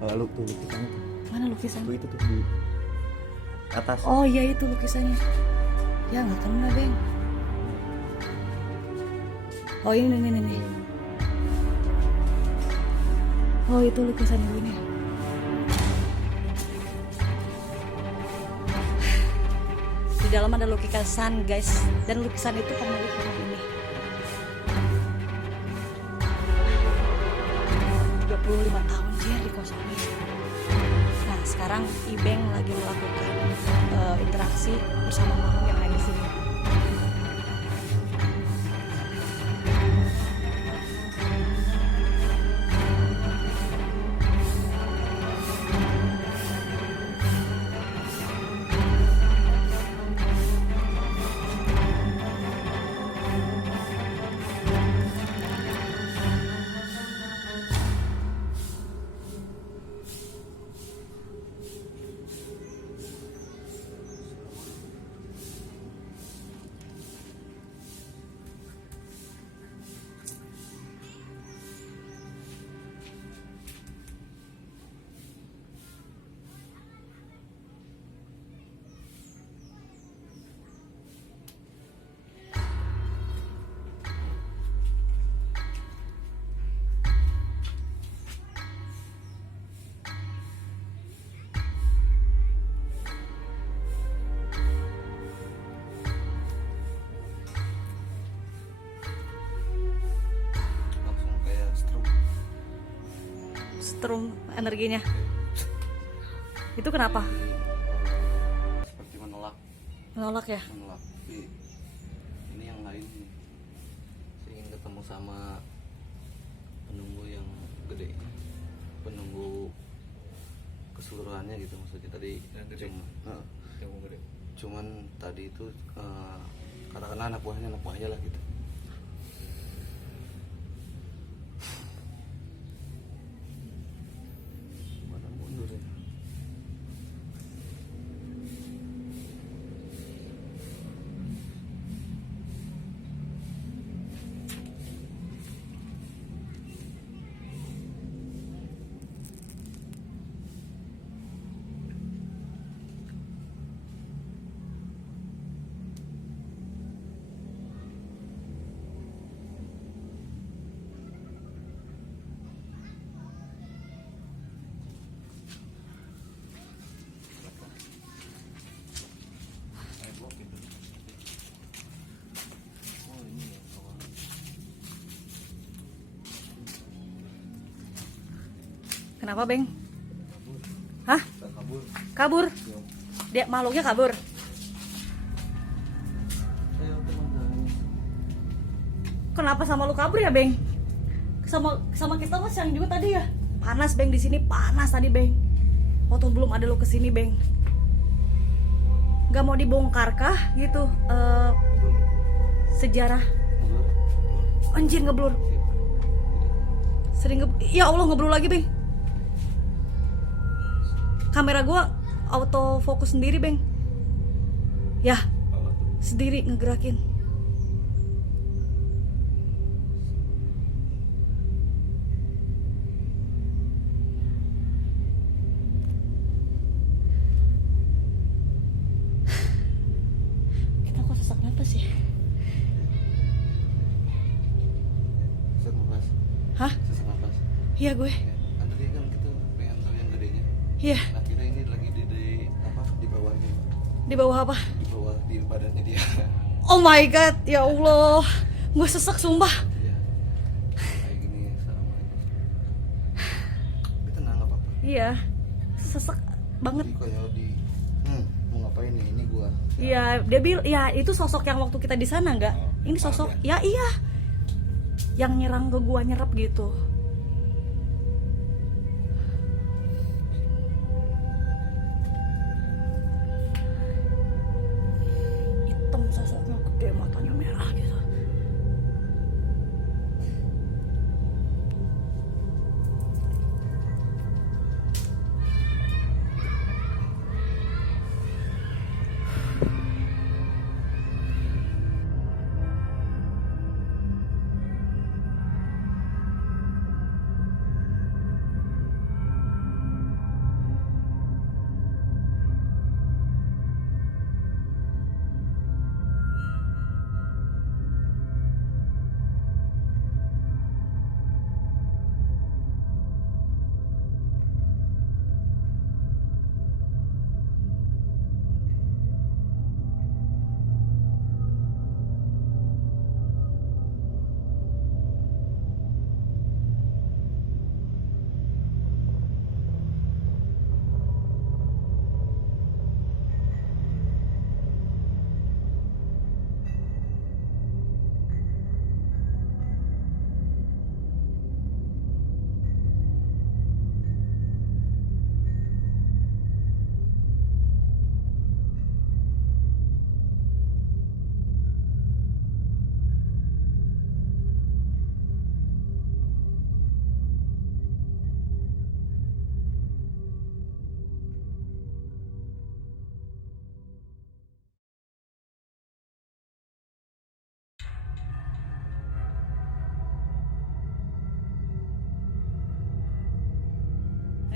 Lalu tuh lukisannya tuh. Mana lukisan? Itu tuh di atas. Oh iya itu lukisannya. Ya nggak kena Beng. Oh ini nih. Oh itu lukisan ibu ini. Di dalam ada lukisan guys, dan lukisan itu pemilik rumah ini. 25 tahun dia di kos ini. Nah sekarang Ibeng lagi melakukan interaksi bersama makhluk yang ada di sini. Langsung kayak stroke. Strum energinya. Itu kenapa? Seperti menolak Ya. Tapi ini yang lain nih. Saya ingin ketemu sama penunggu yang gede, penunggu keseluruhannya gitu, maksudnya tadi cuman tadi itu katakanlah anak buahnya lah gitu. Mana mundur ya? Kenapa Beng? Hah? Kabur? Dia makhluknya kabur? Kenapa sama lu kabur ya Beng? Sama kita mas yang juga tadi ya. Panas Beng di sini, panas tadi Beng. Waktu belum ada lu kesini Beng. Gak mau dibongkar kah gitu sejarah? Anjir ngeblur. Ya Allah ngeblur lagi Beng. Kamera gua auto fokus sendiri Beng. Ya sendiri ngegerakin. Kita kok sesak napas ya? Sesak napas. Hah? Sesak napas. Iya gue. Kan tadi kan kita pengen tahu yang gedenya. Iya. Nah kita ini lagi di apa di bawahnya. Di bawah apa? Di bawah di badannya dia. Oh my god, ya Allah. Gue sesak sumpah. Iya. Kayak gini assalamualaikum. Tapi tenang nggak apa-apa. Iya. Sesak banget. Jadi kayak di mau ngapain nih ini gua. Iya, dia bilang ya itu sosok yang waktu kita di sana enggak? Ini sosok ya iya. Yang nyerang ke gua nyerap gitu. Hitam sosoknya gede, matanya merah gitu.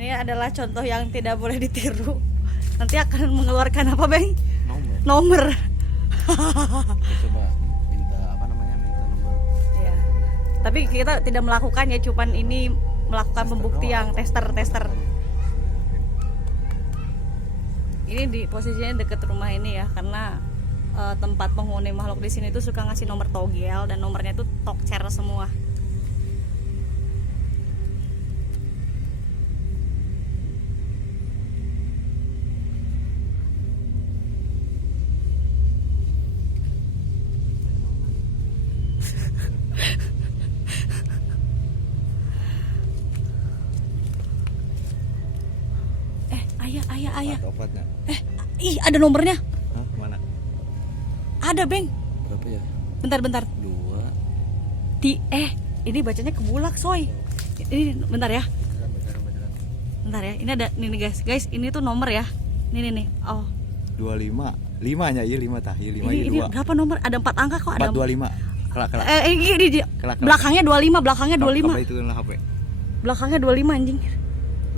Ini adalah contoh yang tidak boleh ditiru. Nanti akan mengeluarkan apa, Bang? Nomor. Kita coba minta apa namanya, minta nomor. Ya. Tapi kita tidak melakukan ya, cuman ini melakukan pembuktian, tester. Ini di posisinya deket rumah ini ya, karena tempat penghuni makhluk di sini tuh suka ngasih nomor togel dan nomornya tuh tokcer semua. Ayah. Obatnya. Ih, ada nomornya. Hah, mana? Ada, Bang. Berapa ya? Bentar. 2. Ini bacanya kebulak, soy. Ini bentar ya. Beneran. Bentar ya. Ini ada nih guys. Guys, ini tuh nomor ya. Nih. Oh. 25. 5-nya iya 5 tah. Iya 5 Ini berapa nomor? Ada 4 angka kok, ada 425. Kelak. Ini Kelak. belakangnya 25, belakangnya 25. Apa itu lah HP? Belakangnya 25 anjing.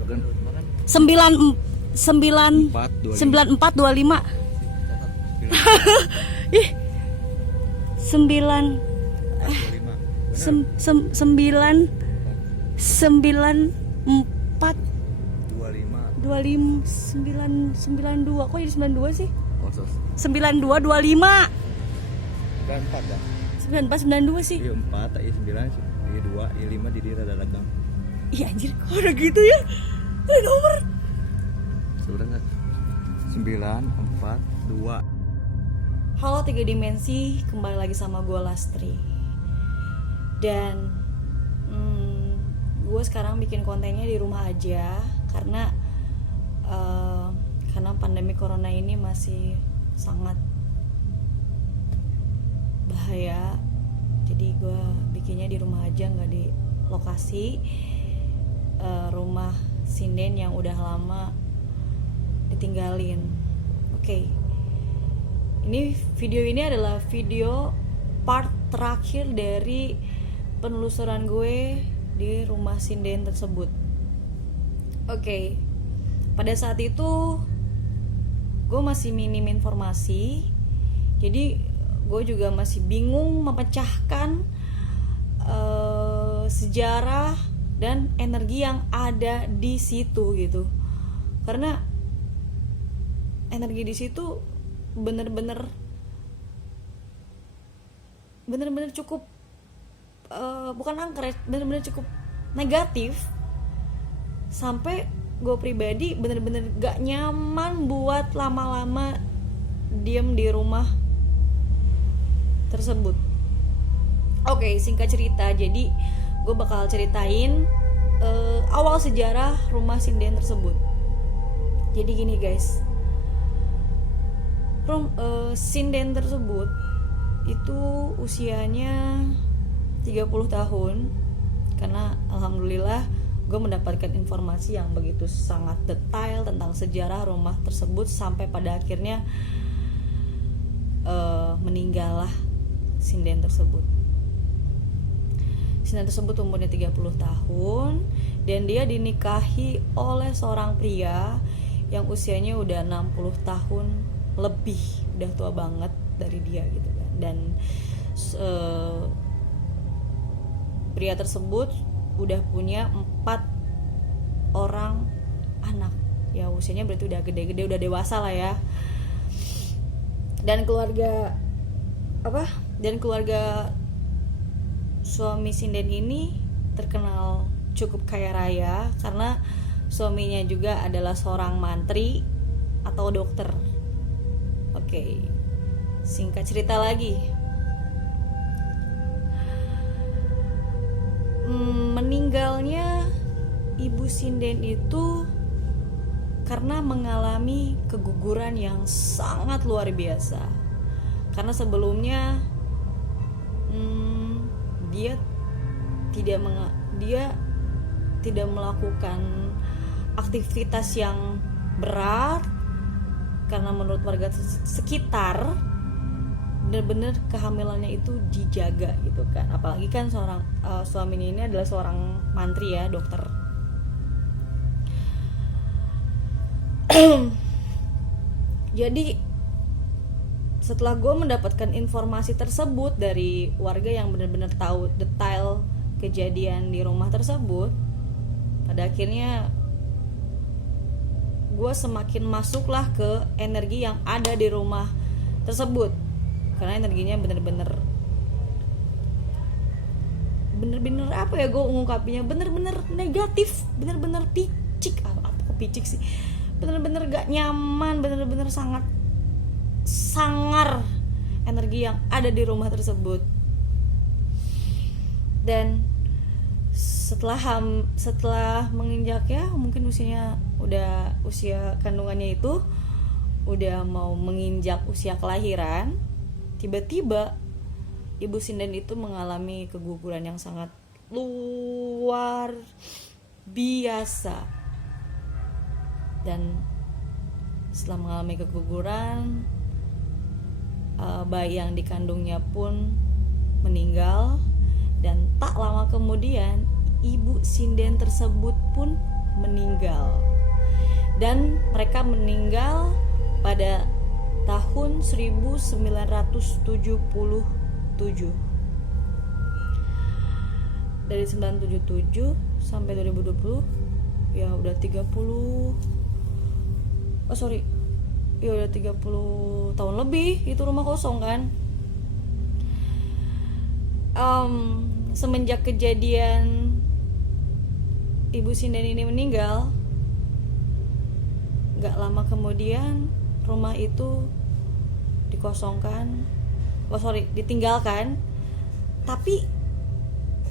Bukan. 9425. Ih. 9 4 25 992. Kok jadi 92 sih? 92 25. 94 dah. 94 92 sih. Iya 4, iya 9, iya 2, iya 5 di rada dagang. Iya anjir, kok ada gitu ya? Ada nomor. Sebenarnya 9 4 2. Halo 3 dimensi, kembali lagi sama gue Lastri. Dan gue sekarang bikin kontennya di rumah aja karena pandemi corona ini masih sangat bahaya. Jadi gue bikinnya di rumah aja, nggak di lokasi rumah sinden yang udah lama ditinggalin. Oke. Video ini adalah video part terakhir dari penelusuran gue di rumah sinden tersebut. Oke. Pada saat itu gue masih minim informasi. Jadi gue juga masih bingung memecahkan sejarah dan energi yang ada di situ gitu. Karena energi di situ bener-bener cukup bukan angker, bener-bener cukup negatif sampai gue pribadi bener-bener gak nyaman buat lama-lama diem di rumah tersebut. Oke, singkat cerita, jadi gue bakal ceritain awal sejarah rumah sinden tersebut. Jadi gini guys, sinden tersebut itu usianya 30 tahun. Karena alhamdulillah gue mendapatkan informasi yang begitu sangat detail tentang sejarah rumah tersebut sampai pada akhirnya meninggallah sinden tersebut. Sinden tersebut umurnya 30 tahun dan dia dinikahi oleh seorang pria yang usianya udah 60 tahun lebih, udah tua banget dari dia gitu kan. Dan pria tersebut udah punya 4 orang anak. Ya usianya berarti udah gede-gede, udah dewasa lah ya. Dan keluarga suami sinden ini terkenal cukup kaya raya karena suaminya juga adalah seorang mantri atau dokter. Oke, singkat cerita lagi, meninggalnya ibu sinden itu karena mengalami keguguran yang sangat luar biasa. Karena sebelumnya dia tidak melakukan aktivitas yang berat karena menurut warga sekitar benar-benar kehamilannya itu dijaga gitu kan. Apalagi kan seorang suaminya ini adalah seorang mantri ya, dokter. Jadi setelah gue mendapatkan informasi tersebut dari warga yang benar-benar tahu detail kejadian di rumah tersebut, pada akhirnya gue semakin masuklah ke energi yang ada di rumah tersebut, karena energinya bener-bener apa ya gue ngungkapinya, bener-bener negatif, bener-bener picik. Apa kok picik sih, bener-bener gak nyaman, bener-bener sangat sangar energi yang ada di rumah tersebut. Dan setelah menginjak ya mungkin usia kandungannya itu udah mau menginjak usia kelahiran, tiba-tiba ibu sinden itu mengalami keguguran yang sangat luar biasa. Dan setelah mengalami keguguran, bayi yang dikandungnya pun meninggal. Dan tak lama kemudian ibu sinden tersebut pun meninggal. Dan mereka meninggal pada tahun 1977. Dari 1977 sampai 2020 ya udah 30 tahun lebih itu rumah kosong kan. Semenjak kejadian ibu sinden ini meninggal, gak lama kemudian rumah itu ditinggalkan. Tapi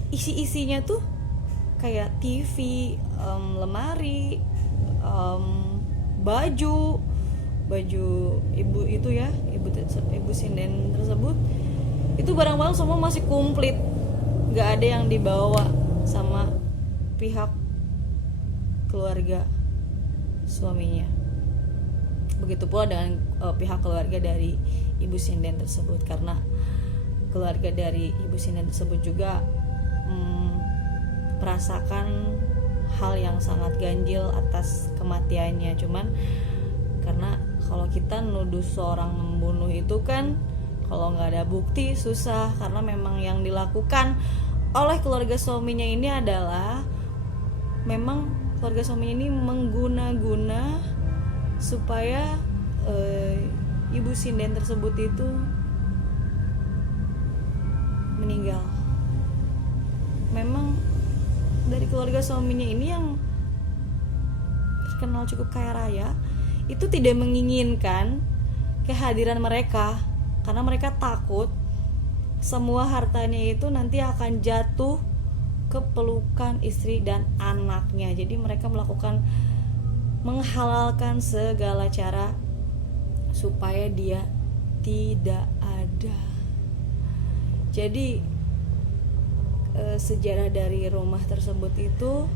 isi-isinya tuh kayak TV, lemari, baju ibu itu ya, ibu sinden tersebut, itu barang-barang semua masih komplit, gak ada yang dibawa sama pihak keluarga suaminya. Begitu pula dengan pihak keluarga dari ibu sinden tersebut, karena keluarga dari ibu sinden tersebut juga merasakan hal yang sangat ganjil atas kematiannya. Cuman karena kalau kita nuduh seorang membunuh itu kan, kalau nggak ada bukti susah, karena memang yang dilakukan oleh keluarga suaminya ini adalah memang keluarga suaminya ini mengguna-guna supaya ibu sinden tersebut itu meninggal. Memang dari keluarga suaminya ini yang terkenal cukup kaya raya itu tidak menginginkan kehadiran mereka, karena mereka takut semua hartanya itu nanti akan jatuh ke pelukan istri dan anaknya. Jadi mereka menghalalkan segala cara supaya dia tidak ada. Jadi sejarah dari rumah tersebut itu,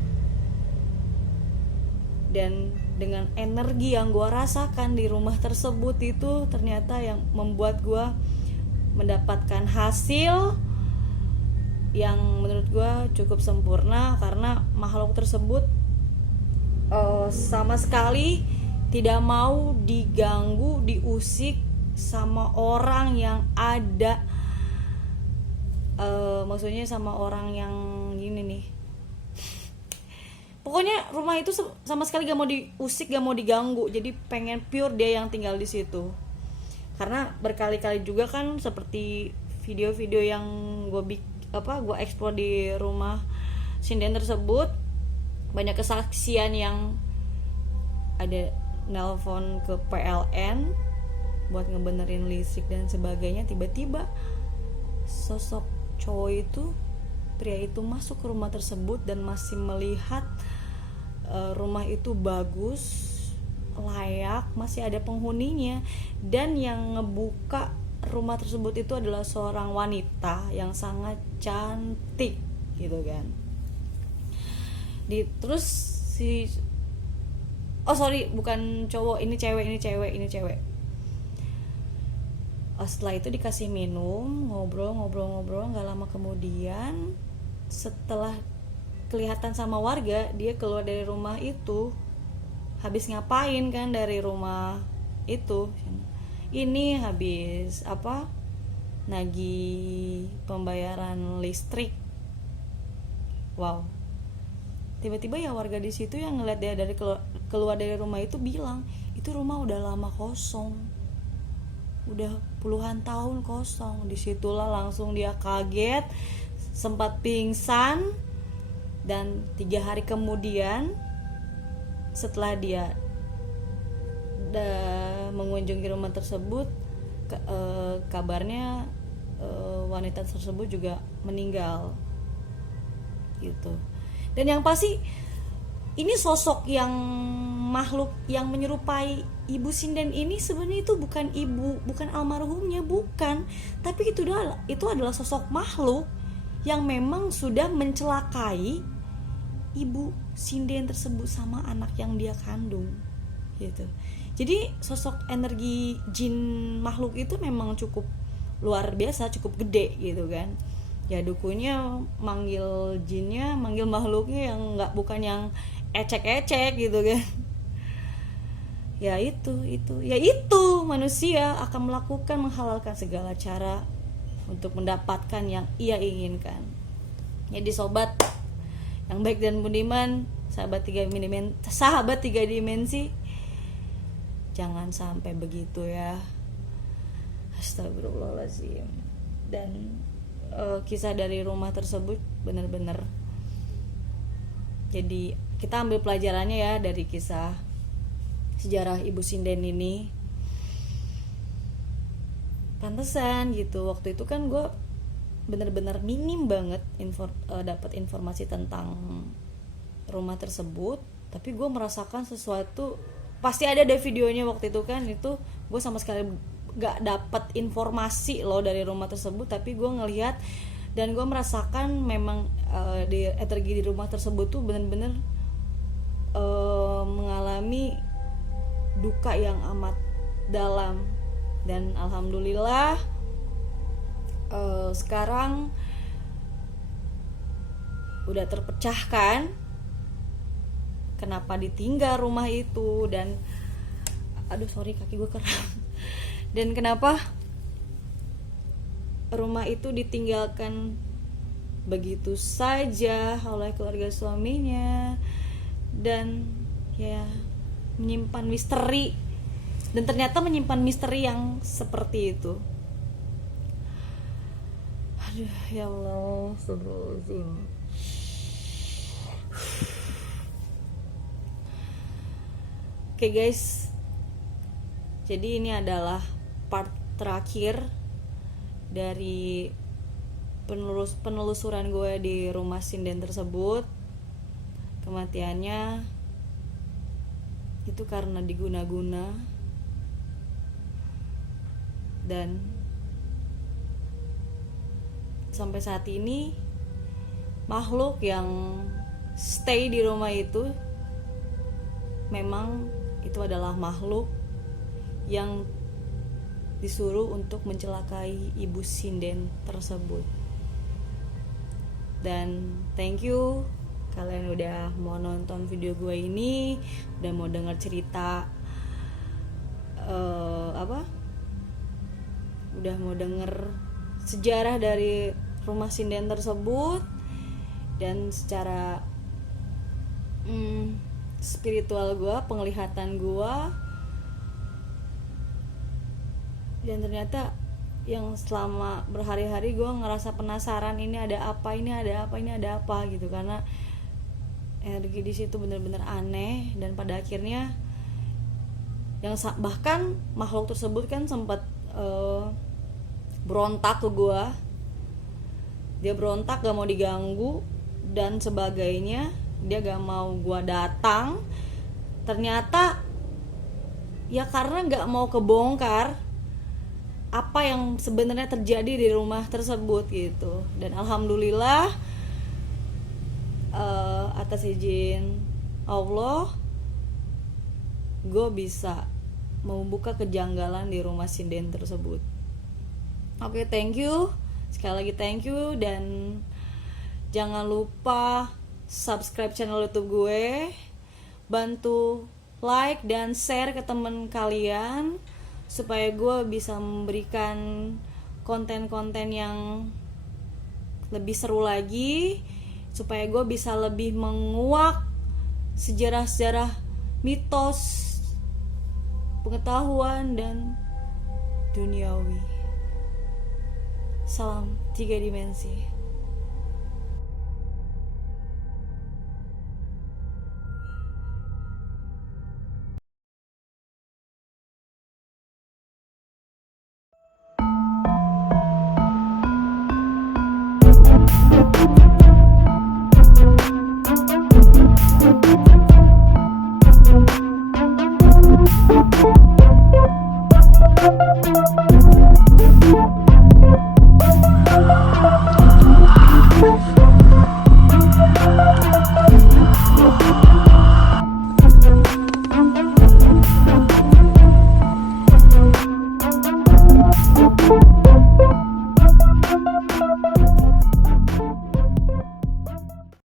dan dengan energi yang gue rasakan di rumah tersebut itu, ternyata yang membuat gue mendapatkan hasil yang menurut gue cukup sempurna, karena makhluk tersebut sama sekali tidak mau diganggu, diusik sama orang yang ada, maksudnya sama orang yang gini nih. Pokoknya rumah itu sama sekali gak mau diusik, gak mau diganggu. Jadi pengen pure dia yang tinggal di situ. Karena berkali-kali juga kan seperti video-video yang gue explore di rumah sinden tersebut, banyak kesaksian yang ada nelpon ke PLN buat ngebenerin listrik dan sebagainya. Tiba-tiba sosok cowok itu, pria itu masuk ke rumah tersebut dan masih melihat rumah itu bagus, layak, masih ada penghuninya. Dan yang ngebuka rumah tersebut itu adalah seorang wanita yang sangat cantik gitu kan. Bukan cowok, ini cewek. Setelah itu dikasih minum, ngobrol, gak lama kemudian setelah kelihatan sama warga, dia keluar dari rumah itu habis ngapain kan dari rumah itu. Ini habis nagih pembayaran listrik. Wow, tiba-tiba ya warga di situ yang ngeliat dia dari keluar dari rumah itu bilang itu rumah udah lama kosong, udah puluhan tahun kosong. Disitulah langsung dia kaget, sempat pingsan, dan 3 hari kemudian setelah dia mengunjungi rumah tersebut, kabarnya wanita tersebut juga meninggal gitu. Dan yang pasti ini sosok yang makhluk yang menyerupai Ibu Sinden ini sebenarnya itu bukan ibu, bukan almarhumnya, bukan, tapi itu adalah sosok makhluk yang memang sudah mencelakai Ibu Sinden tersebut sama anak yang dia kandung gitu. Jadi sosok energi jin makhluk itu memang cukup luar biasa, cukup gede gitu kan. Ya dukunya manggil jinnya, manggil makhluknya yang bukan yang ecek-ecek gitu kan. Ya itu manusia akan menghalalkan segala cara untuk mendapatkan yang ia inginkan. Jadi sobat yang baik dan budiman, sahabat 3 dimensi, jangan sampai begitu ya. Astagfirullahaladzim. Dan kisah dari rumah tersebut benar-benar, jadi kita ambil pelajarannya ya dari kisah sejarah Ibu Sinden ini. Pantesan gitu, waktu itu kan gue benar-benar minim banget dapat informasi tentang rumah tersebut, tapi gue merasakan sesuatu. Pasti ada deh videonya waktu itu kan, itu gue sama sekali gak dapat informasi loh dari rumah tersebut, tapi gue ngelihat dan gue merasakan memang energi di rumah tersebut tuh benar-benar mengalami duka yang amat dalam. Dan alhamdulillah sekarang udah terpecahkan kenapa ditinggal rumah itu, dan sorry kaki gue kram, dan kenapa rumah itu ditinggalkan begitu saja oleh keluarga suaminya, dan ya menyimpan misteri, dan ternyata menyimpan misteri yang seperti itu. Aduh ya Allah, astagfirullahaladzim. Oke guys, jadi ini adalah part terakhir dari penelusuran gue di rumah sinden tersebut. Kematiannya itu karena diguna-guna, dan sampai saat ini makhluk yang stay di rumah itu memang itu adalah makhluk yang disuruh untuk mencelakai Ibu Sinden tersebut. Dan thank you kalian udah mau nonton video gue ini, udah mau denger cerita udah mau denger sejarah dari rumah sinden tersebut, dan secara spiritual gue, penglihatan gue, dan ternyata yang selama berhari-hari gue ngerasa penasaran, ini ada apa gitu, karena energi di situ benar-benar aneh. Dan pada akhirnya bahkan makhluk tersebut kan sempat berontak ke gue, dia berontak gak mau diganggu dan sebagainya, dia gak mau gue datang. Ternyata ya karena gak mau kebongkar apa yang sebenarnya terjadi di rumah tersebut gitu. Dan alhamdulillah atas izin Allah gue bisa membuka kejanggalan di rumah sinden tersebut. Oke, thank you sekali lagi, thank you. Dan jangan lupa subscribe channel YouTube gue, bantu like dan share ke temen kalian supaya gue bisa memberikan konten-konten yang lebih seru lagi, supaya gue bisa lebih menguak sejarah-sejarah, mitos, pengetahuan dan duniawi. Salam 3 dimensi.